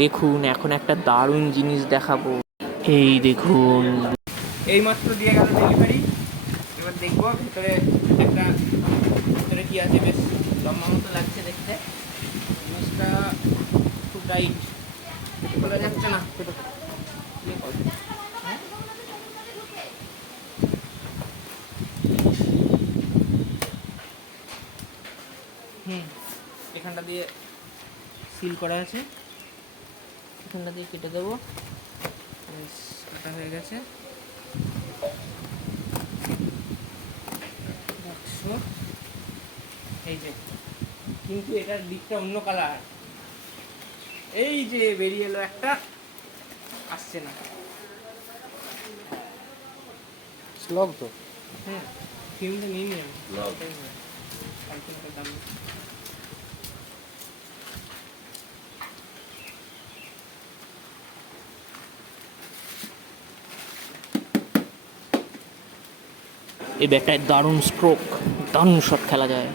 দেখুন এখন একটা দারুণ জিনিস দেখাবো। এই দেখুন। এই মাত্র দিয়ে গেল ডেলিভারি এবার দেখব ভিতরে একটা ভিতরে কি আছে বেশ লম্বা মতো লাগছে দেখতে। জিনিসটা খুব টাইট খোলা যাচ্ছে না? হুম। এখানটা দিয়ে সিল করা আছে। এখানটা দিয়ে কেটে দেবো। বেশ কাটা হয়ে গেছে। এই যে কিন্তু এটার লিকটা অন্য কালার এই যে বেরিয়ে এলো একটা আসছে না। স্লগ তো। হ্যাঁ ফিল্মটা নিয়ে একটা দাম। এই ব্যাটটায় দারুণ স্ট্রোক দারুণ শট খেলা যায়।